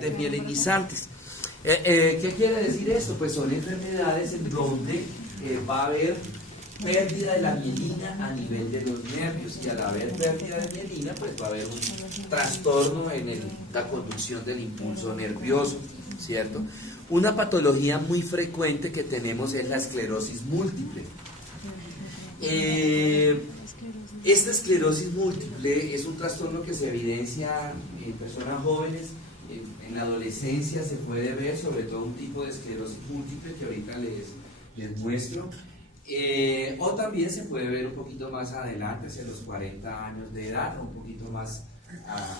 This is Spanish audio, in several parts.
desmielinizantes. ¿Qué quiere decir esto? Pues son enfermedades en donde va a haber pérdida de la mielina a nivel de los nervios, y al haber pérdida de mielina pues va a haber un trastorno en la conducción del impulso nervioso, ¿cierto? Una patología muy frecuente que tenemos es la esclerosis múltiple. Esta esclerosis múltiple es un trastorno que se evidencia en personas jóvenes. En la adolescencia se puede ver sobre todo un tipo de esclerosis múltiple que ahorita les muestro, o también se puede ver un poquito más adelante, hacia los 40 años de edad, o un poquito más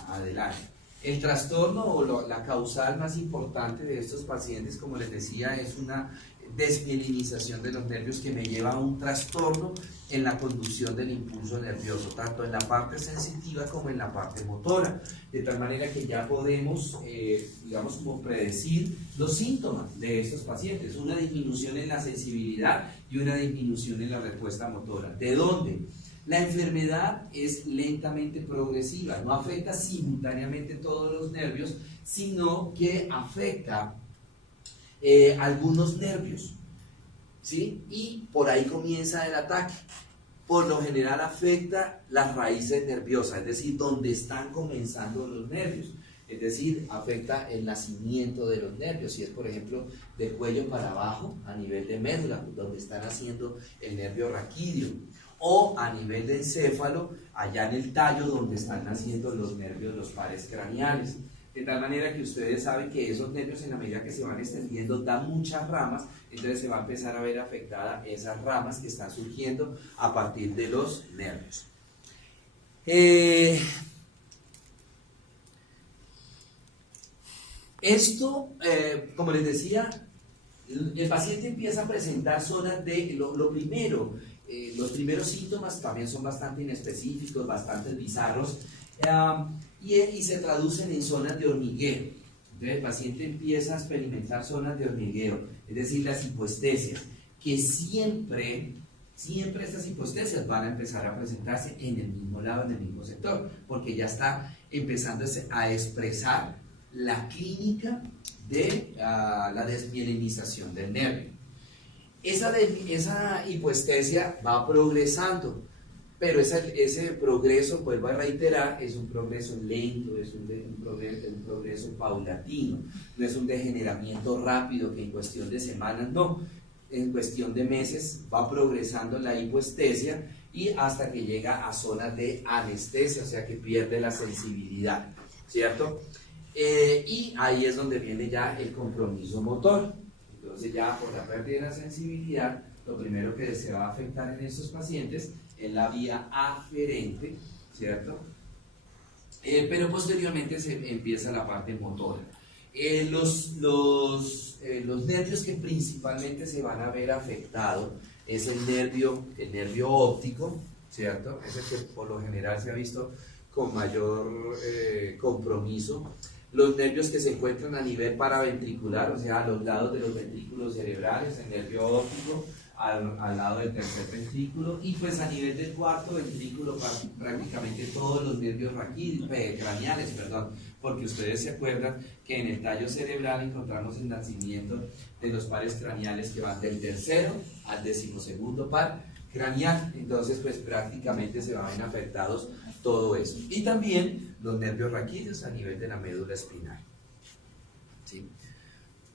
adelante. El trastorno o la causal más importante de estos pacientes, como les decía, es una desmielinización de los nervios que me lleva a un trastorno en la conducción del impulso nervioso, tanto en la parte sensitiva como en la parte motora, de tal manera que ya podemos, digamos, como predecir los síntomas de estos pacientes, una disminución en la sensibilidad y una disminución en la respuesta motora. ¿De dónde? La enfermedad es lentamente progresiva, no afecta simultáneamente todos los nervios, sino que afecta algunos nervios, ¿sí? Y por ahí comienza el ataque. Por lo general afecta las raíces nerviosas, es decir, donde están comenzando los nervios, es decir, afecta el nacimiento de los nervios, si es por ejemplo del cuello para abajo, a nivel de médula, donde está naciendo el nervio raquídeo, o a nivel de encéfalo, allá en el tallo, donde están naciendo los nervios, los pares craneales. De tal manera que ustedes saben que esos nervios, en la medida que se van extendiendo, dan muchas ramas, entonces se va a empezar a ver afectada esas ramas que están surgiendo a partir de los nervios. Esto, como les decía, el paciente empieza a presentar zonas de, lo primero, los primeros síntomas también son bastante inespecíficos, bastante bizarros, y se traducen en zonas de hormigueo. Entonces el paciente empieza a experimentar zonas de hormigueo, es decir, las hipoestesias, que siempre estas hipoestesias van a empezar a presentarse en el mismo lado, en el mismo sector, porque ya está empezando a expresar la clínica de la desmielinización del nervio. Esa hipoestesia va progresando, pero ese progreso, vuelvo a reiterar, es un progreso lento, es un progreso paulatino, no es un degeneramiento rápido que en cuestión de semanas, no, en cuestión de meses va progresando la hipoestesia y hasta que llega a zonas de anestesia, o sea que pierde la sensibilidad, ¿cierto? Y ahí es donde viene ya el compromiso motor. Entonces ya por la pérdida de la sensibilidad, lo primero que se va a afectar en estos pacientes es la vía aferente, ¿cierto? Pero posteriormente se empieza la parte motora. Los nervios que principalmente se van a ver afectados es el nervio óptico, ¿cierto? Es el que por lo general se ha visto con mayor compromiso. Los nervios que se encuentran a nivel paraventricular, o sea, a los lados de los ventrículos cerebrales, el nervio óptico, al lado del tercer ventrículo, y pues a nivel del cuarto ventrículo prácticamente todos los nervios craneales, porque ustedes se acuerdan que en el tallo cerebral encontramos el nacimiento de los pares craneales que van del tercero al 12º par craneal, entonces pues prácticamente se van afectados todo eso. Y también los nervios raquídeos a nivel de la médula espinal. ¿Sí?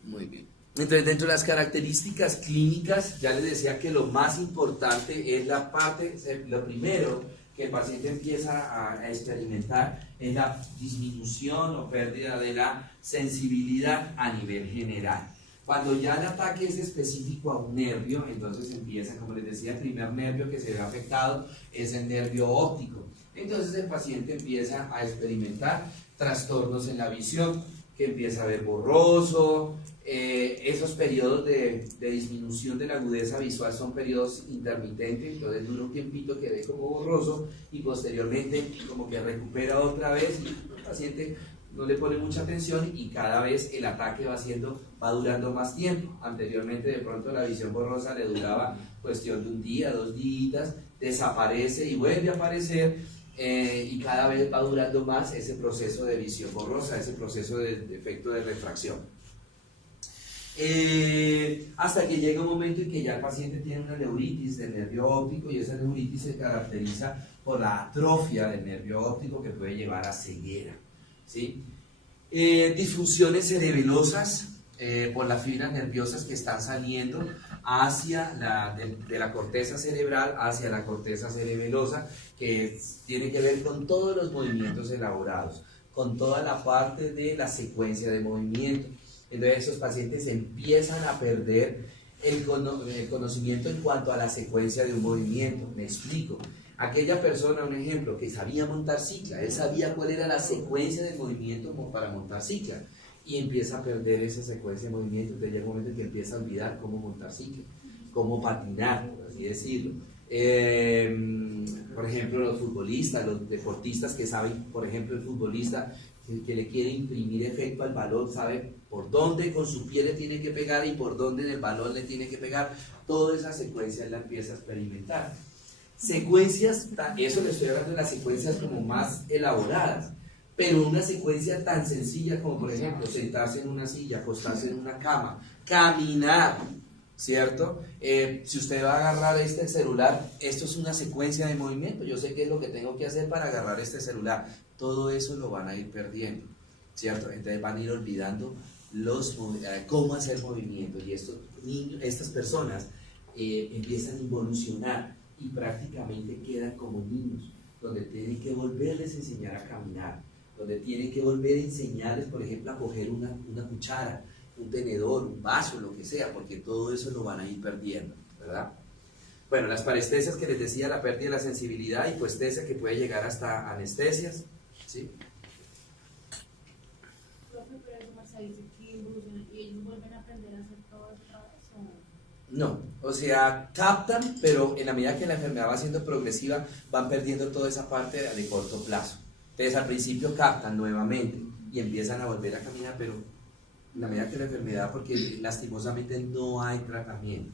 Muy bien. Entonces, dentro de las características clínicas, ya les decía que lo más importante es la parte, lo primero que el paciente empieza a experimentar es la disminución o pérdida de la sensibilidad a nivel general. Cuando ya el ataque es específico a un nervio, entonces empieza, como les decía, el primer nervio que se ve afectado es el nervio óptico. Entonces el paciente empieza a experimentar trastornos en la visión, que empieza a ver borroso. Esos periodos de disminución de la agudeza visual son periodos intermitentes, entonces dura un tiempito que ve como borroso y posteriormente como que recupera otra vez y el paciente no le pone mucha atención y cada vez el ataque va durando más tiempo. Anteriormente de pronto la visión borrosa le duraba cuestión de un día, 2 días, desaparece y vuelve a aparecer y cada vez va durando más ese proceso de visión borrosa, ese proceso de efecto de refracción. Hasta que llega un momento en que ya el paciente tiene una neuritis del nervio óptico y esa neuritis se caracteriza por la atrofia del nervio óptico que puede llevar a ceguera, ¿sí? Disfunciones cerebelosas por las fibras nerviosas que están saliendo hacia de la corteza cerebral hacia la corteza cerebelosa, que tiene que ver con todos los movimientos elaborados, con toda la parte de la secuencia de movimiento. Entonces esos pacientes empiezan a perder el conocimiento en cuanto a la secuencia de un movimiento. Me explico. Aquella persona, un ejemplo, que sabía montar cicla, él sabía cuál era la secuencia de movimiento para montar cicla, y empieza a perder esa secuencia de movimiento. Entonces llega un momento en que empieza a olvidar cómo montar cicla, cómo patinar, por así decirlo. Por ejemplo, los futbolistas, los deportistas que saben, por ejemplo, el futbolista que le quiere imprimir efecto al balón, sabe por dónde con su pie le tiene que pegar y por dónde en el balón le tiene que pegar. Toda esa secuencia él la empieza a experimentar. Secuencias, eso le estoy hablando de las secuencias como más elaboradas, pero una secuencia tan sencilla como, por ejemplo, sentarse en una silla, acostarse en una cama, caminar, ¿cierto? Si usted va a agarrar este celular, esto es una secuencia de movimiento, yo sé qué es lo que tengo que hacer para agarrar este celular. Todo eso lo van a ir perdiendo, ¿cierto? Entonces van a ir olvidando cómo hacer movimiento, y estas personas empiezan a involucionar y prácticamente quedan como niños, donde tienen que volverles a enseñar a caminar, donde tienen que volver a enseñarles, por ejemplo, a coger una cuchara, un tenedor, un vaso, lo que sea, porque todo eso lo van a ir perdiendo, ¿verdad? Bueno, las parestesias que les decía, la pérdida de la sensibilidad, hipoestesia que puede llegar hasta anestesias, ¿sí? Profe, pero eso Marcia dice que evoluciona y ellos vuelven a aprender a hacer todo eso otra vez, ¿o? No, o sea, captan, pero en la medida que la enfermedad va siendo progresiva, van perdiendo toda esa parte de corto plazo. Entonces al principio captan nuevamente y empiezan a volver a caminar, pero en la medida que la enfermedad, porque lastimosamente no hay tratamiento,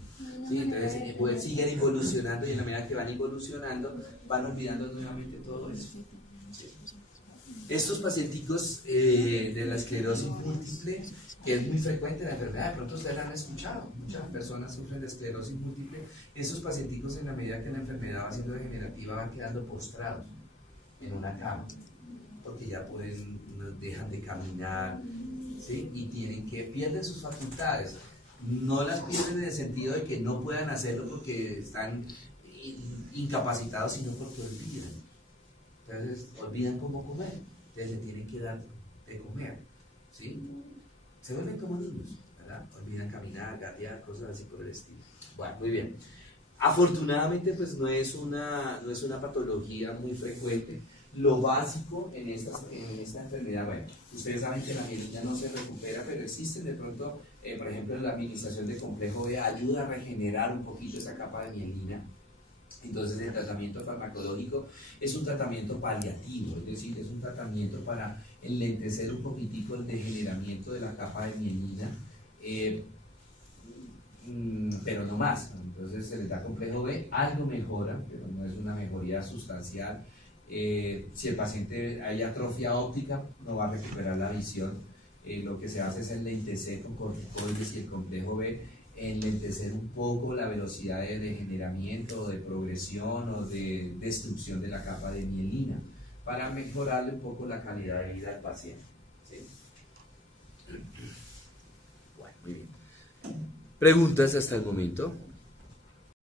¿sí? Entonces pues, siguen evolucionando y en la medida que van evolucionando, van olvidando nuevamente todo eso. ¿Sí? Estos pacienticos de la esclerosis múltiple, que es muy frecuente la enfermedad, de pronto ustedes la han escuchado, muchas personas sufren de esclerosis múltiple. Estos pacienticos, en la medida que la enfermedad va siendo degenerativa, van quedando postrados en una cama, porque ya dejan de caminar, ¿sí? Y pierden sus facultades. No las pierden en el sentido de que no puedan hacerlo porque están incapacitados, sino porque olvidan. Entonces olvidan cómo comer, entonces le tienen que dar de comer, ¿sí? Se vuelven como niños, ¿verdad? Olvidan caminar, gatear, cosas así por el estilo. Bueno, muy bien. Afortunadamente, pues no es una patología muy frecuente. Lo básico en esta enfermedad, bueno, ustedes saben que la mielina no se recupera, pero existe de pronto, por ejemplo, la administración de complejo B ayuda a regenerar un poquito esa capa de mielina. Entonces el tratamiento farmacológico es un tratamiento paliativo, es decir, es un tratamiento para enlentecer un poquitico el degeneramiento de la capa de mielina, pero no más. Entonces se les da complejo B, algo mejora, pero no es una mejoría sustancial. Si el paciente hay atrofia óptica, no va a recuperar la visión. Lo que se hace es enlentecer con corticoides y el complejo B, enlentecer un poco la velocidad de degeneramiento o de progresión o de destrucción de la capa de mielina para mejorarle un poco la calidad de vida al paciente, ¿sí? Bueno, muy bien. ¿Preguntas hasta el momento?